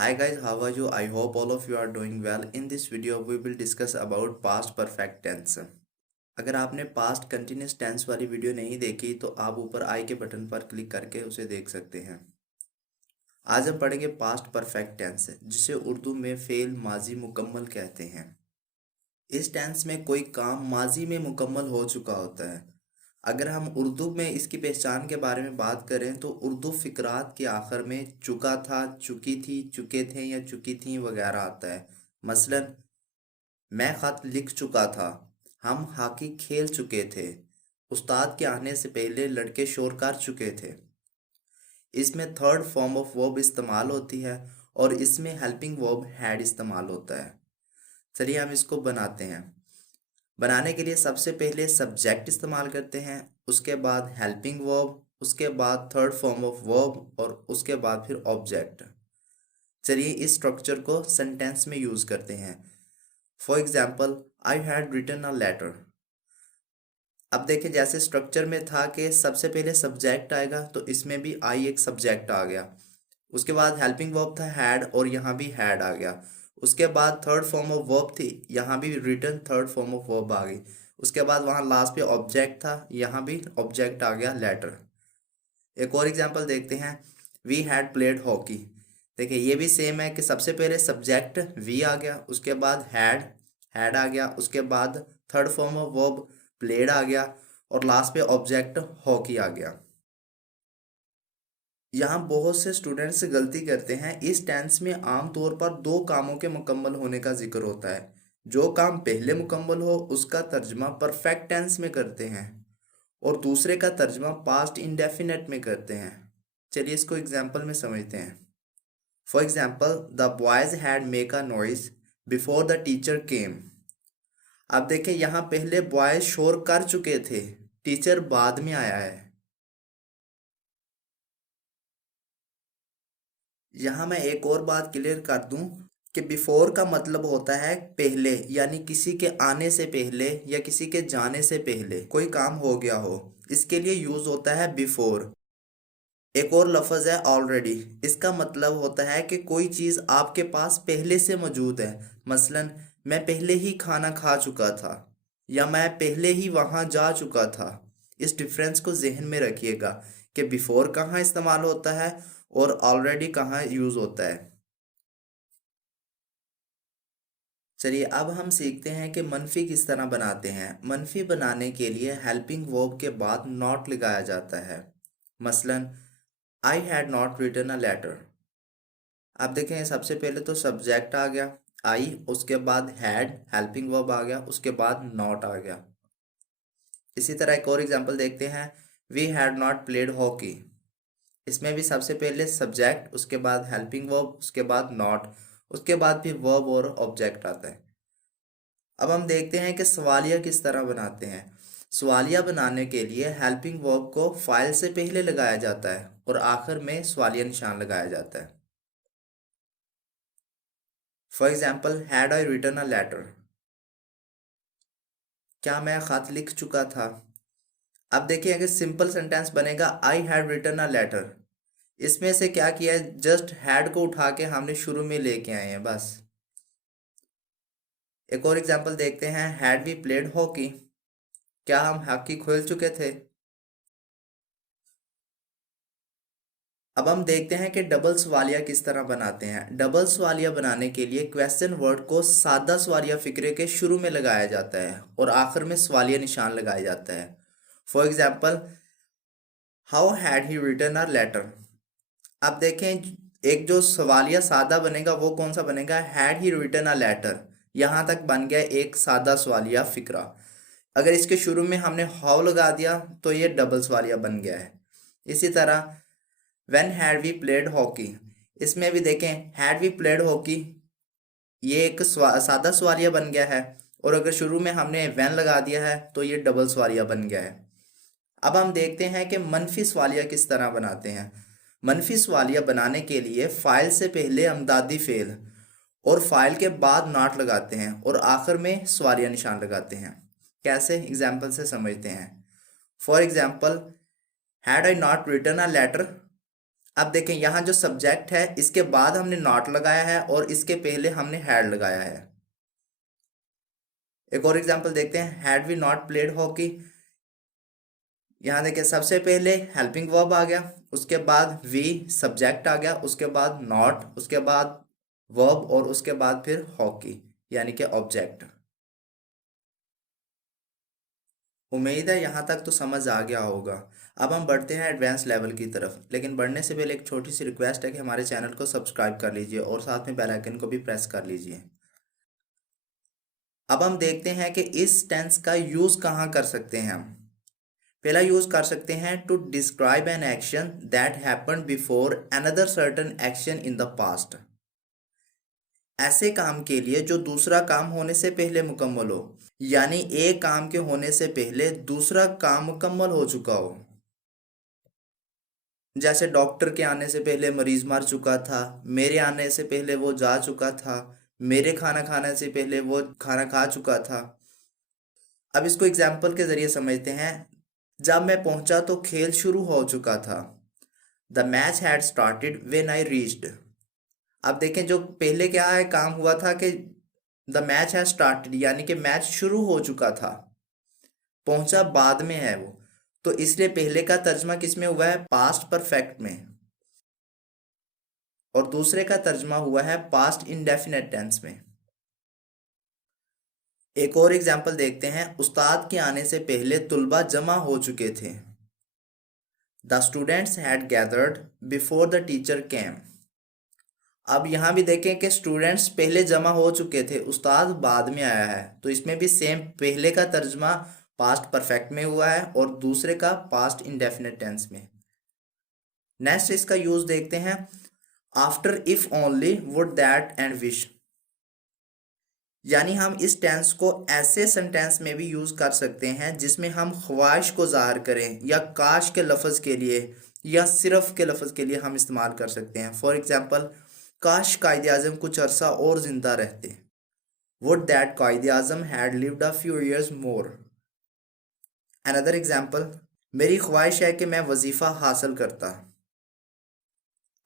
Hi guys, how are you? I hope all of you are doing well. In this video, we will discuss about past perfect tense. अगर आपने past continuous tense वाली video नहीं देखी तो आप ऊपर आई के बटन पर क्लिक करके उसे देख सकते हैं। आज हम पढ़ेंगे पास्ट परफेक्ट टेंस जिसे उर्दू में फेल माजी मुकम्मल कहते हैं। इस टेंस में कोई काम माजी में मुकम्मल हो चुका होता है। अगर हम उर्दू में इसकी पहचान के बारे में बात करें तो उर्दू फिकरात के आखिर में चुका था, चुकी थी, चुके थे या चुकी थी वगैरह आता है। मसलन मैं खत लिख चुका था, हम हॉकी खेल चुके थे, उस्ताद के आने से पहले लड़के शोर कर चुके थे। इसमें थर्ड फॉर्म ऑफ वर्ब इस्तेमाल होती है और इसमें हेल्पिंग वर्ब हैड इस्तेमाल होता है। चलिए हम इसको बनाते हैं। बनाने के लिए सबसे पहले सब्जेक्ट इस्तेमाल करते हैं, उसके बाद हेल्पिंग वर्ब, उसके बाद थर्ड फॉर्म ऑफ वर्ब और उसके बाद फिर ऑब्जेक्ट। चलिए इस स्ट्रक्चर को सेंटेंस में यूज करते हैं। For example, I had written a letter. अब देखिए जैसे स्ट्रक्चर में था कि सबसे पहले सब्जेक्ट आएगा तो इसमें भी आई एक सब्जेक्ट आ गया। उसके बाद हेल्पिंग वर्ब था हैड और यहाँ भी हैड आ गया। उसके बाद थर्ड फॉर्म ऑफ वर्ब थी, यहाँ भी written third form of verb आ गई। उसके बाद वहाँ लास्ट पे ऑब्जेक्ट था, यहाँ भी ऑब्जेक्ट आ गया लेटर। एक और एग्जांपल देखते हैं, वी हैड प्लेड हॉकी। देखिए ये भी सेम है कि सबसे पहले सब्जेक्ट वी आ गया, उसके बाद हैड आ गया, उसके बाद third form of verb played आ गया और लास्ट पे ऑब्जेक्ट हॉकी आ गया। यहाँ बहुत से स्टूडेंट्स गलती करते हैं। इस टेंस में आमतौर पर दो कामों के मुकम्मल होने का जिक्र होता है। जो काम पहले मुकम्मल हो उसका तर्जमा परफेक्ट टेंस में करते हैं और दूसरे का तर्जमा पास्ट इंडेफिनेट में करते हैं। चलिए इसको एग्जाम्पल में समझते हैं। For example, the boys had make a noise before the teacher came. अब देखें यहाँ पहले बॉयज शोर कर चुके थे, टीचर बाद में आया है। यहाँ मैं एक और बात क्लियर कर दूं कि बिफोर का मतलब होता है पहले, यानी किसी के आने से पहले या किसी के जाने से पहले कोई काम हो गया हो, इसके लिए यूज होता है बिफोर। एक और लफ्ज है ऑलरेडी। इसका मतलब होता है कि कोई चीज आपके पास पहले से मौजूद है। मसलन मैं पहले ही खाना खा चुका था या मैं पहले ही वहां जा चुका था। इस डिफरेंस को जहन में रखिएगा कि बिफोर कहाँ इस्तेमाल होता है और ऑलरेडी कहाँ यूज होता है। चलिए अब हम सीखते हैं कि मनफी किस तरह बनाते हैं। मनफी बनाने के लिए हेल्पिंग वर्ब के बाद नॉट लगाया जाता है। मसलन I had not written a letter. अब देखें सबसे पहले तो सब्जेक्ट आ गया आई, उसके बाद हैड हेल्पिंग वर्ब आ गया, उसके बाद नॉट आ गया। इसी तरह एक और एग्जांपल देखते हैं, we had not played hockey. इसमें भी सबसे पहले सब्जेक्ट, उसके बाद हेल्पिंग वर्ब, उसके बाद नॉट, उसके बाद फिर वर्ब और ऑब्जेक्ट आता है। अब हम देखते हैं कि सवालिया किस तरह बनाते हैं। सवालिया बनाने के लिए हेल्पिंग वर्ब को फाइल से पहले लगाया जाता है और आखिर में सवालिया निशान लगाया जाता है। For example, had I written a letter. क्या मैं खत लिख चुका था। अब देखिए अगर सिंपल सेंटेंस बनेगा I had written a letter. इसमें से क्या किया है, जस्ट हैड को उठा के हमने शुरू में लेके आए हैं बस। एक और एग्जांपल देखते हैं, हैड वी प्लेड हॉकी। क्या हम हॉकी खेल चुके थे। अब हम देखते हैं कि डबल सवालिया किस तरह बनाते हैं। डबल सवालिया बनाने के लिए क्वेश्चन वर्ड को सादा सवालिया फिक्रे के शुरू में लगाया जाता है और आखिर में सवालिया निशान लगाया जाता है। For example, how had he written a letter. अब देखें एक जो सवालिया सादा बनेगा वो कौन सा बनेगा, had he written a letter. यहां तक बन गया एक सादा सवालिया फिक्रा। अगर इसके शुरू में हमने हाउ लगा दिया तो ये डबल सवालिया बन गया है। इसी तरह when had we played hockey, इसमें भी देखें हैड वी प्लेड हॉकी, ये एक सादा सवालिया बन गया है और अगर शुरू में हमने व्हेन लगा दिया है तो ये डबल सवालिया बन गया है। अब हम देखते हैं कि मनफी सवालिया किस तरह बनाते हैं। मनफी सवालिया बनाने के लिए फाइल से पहले अमदादी फेल और फाइल के बाद नॉट लगाते हैं और आखिर में सवालिया निशान लगाते हैं। कैसे, एग्जाम्पल से समझते हैं। For example, had I not written a letter, अब देखें यहाँ जो सब्जेक्ट है इसके बाद हमने नॉट लगाया है और इसके पहले हमने हैड लगाया है। एक और एग्जांपल देखते हैं, had we not played hockey. यहाँ देखिए सबसे पहले हेल्पिंग वर्ब आ गया, उसके बाद वी सब्जेक्ट आ गया, उसके बाद नॉट, उसके बाद वर्ब और उसके बाद फिर हॉकी यानी कि ऑब्जेक्ट। उम्मीद है यहाँ तक तो समझ आ गया होगा। अब हम बढ़ते हैं एडवांस लेवल की तरफ, लेकिन बढ़ने से पहले एक छोटी सी रिक्वेस्ट है कि हमारे चैनल को सब्सक्राइब कर लीजिए और साथ में बेल आइकन को भी प्रेस कर लीजिए। अब हम देखते हैं कि इस टेंस का यूज कहाँ कर सकते हैं हम। पहला यूज कर सकते हैं to describe an action that happened before another certain action in the past. ऐसे काम के लिए जो दूसरा काम होने से पहले मुकम्मल हो, यानी एक काम के होने से पहले दूसरा काम मुकम्मल हो चुका हो। जैसे डॉक्टर के आने से पहले मरीज मर चुका था, मेरे आने से पहले वो जा चुका था, मेरे खाना खाने से पहले वो खाना खा चुका था। अब इसको एग्जाम्पल के जरिए समझते हैं। जब मैं पहुंचा तो खेल शुरू हो चुका था। The match had started when I reached. अब देखें जो पहले क्या है काम हुआ था कि द मैच हैड स्टार्टेड यानी कि मैच शुरू हो चुका था, पहुंचा बाद में है वो, तो इसलिए पहले का तर्जमा किस में हुआ है, पास्ट परफेक्ट में, और दूसरे का तर्जमा हुआ है पास्ट इंडेफिनेट टेंस में। एक और एग्जाम्पल देखते हैं, उस्ताद के आने से पहले तुलबा जमा हो चुके थे। The students had gathered before the teacher came. अब यहाँ भी देखें कि स्टूडेंट्स पहले जमा हो चुके थे, उस्ताद बाद में आया है, तो इसमें भी सेम पहले का तर्जमा पास्ट परफेक्ट में हुआ है और दूसरे का पास्ट इंडेफिनिट टेंस में। नेक्स्ट इसका यूज देखते हैं, after if only would that and wish. यानी हम इस टेंस को ऐसे सेंटेंस में भी यूज कर सकते हैं जिसमें हम ख्वाहिश को जाहिर करें या काश के लफ्ज के लिए या सिर्फ के लफ्ज के लिए हम इस्तेमाल कर सकते हैं। फॉर एग्जाम्पल, काश कायदे आजम कुछ अरसा और जिंदा रहते। Would that Quaid-e-Azam had lived a few years more. Another example, मेरी ख्वाहिश है कि मैं वजीफा हासिल करता।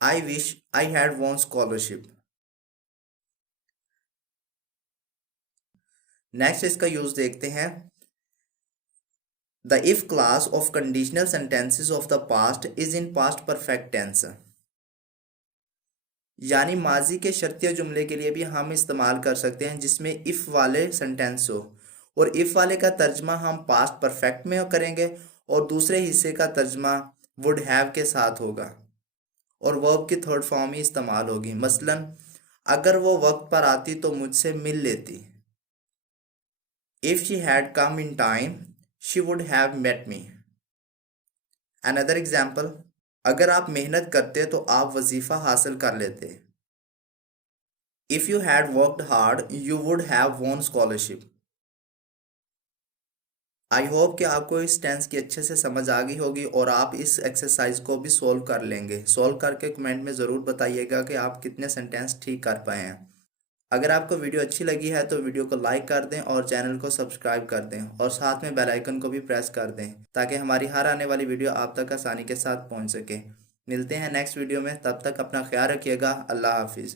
I wish I had won scholarship. Next इसका यूज देखते हैं, the if class of conditional sentences of the past is in past perfect tense. यानी माजी के शर्तिया जुमले के लिए भी हम इस्तेमाल कर सकते हैं जिसमें इफ वाले सेंटेंस हो, और इफ वाले का तर्जमा हम पास्ट परफेक्ट में करेंगे और दूसरे हिस्से का तर्जमा वुड हैव के साथ होगा और वर्ब की थर्ड फॉर्म ही इस्तेमाल होगी। मसलन, अगर वो वक्त पर आती तो मुझसे मिल लेती। If she had come in time she would have met me. Another example, अगर आप मेहनत करते तो आप वजीफा हासिल कर लेते। If you had worked hard you would have von scholarship. I hope कि आपको इस टेंस की अच्छे से समझ आ गई होगी और आप इस एक्सरसाइज को भी सॉल्व कर लेंगे। सॉल्व करके कमेंट में ज़रूर बताइएगा कि आप कितने सेंटेंस ठीक कर पाए हैं। अगर आपको वीडियो अच्छी लगी है तो वीडियो को लाइक कर दें और चैनल को सब्सक्राइब कर दें और साथ में बेल आइकन को भी प्रेस कर दें ताकि हमारी हर आने वाली वीडियो आप तक आसानी के साथ पहुंच सके। मिलते हैं नेक्स्ट वीडियो में, तब तक अपना ख्याल रखिएगा। अल्लाह हाफिज़।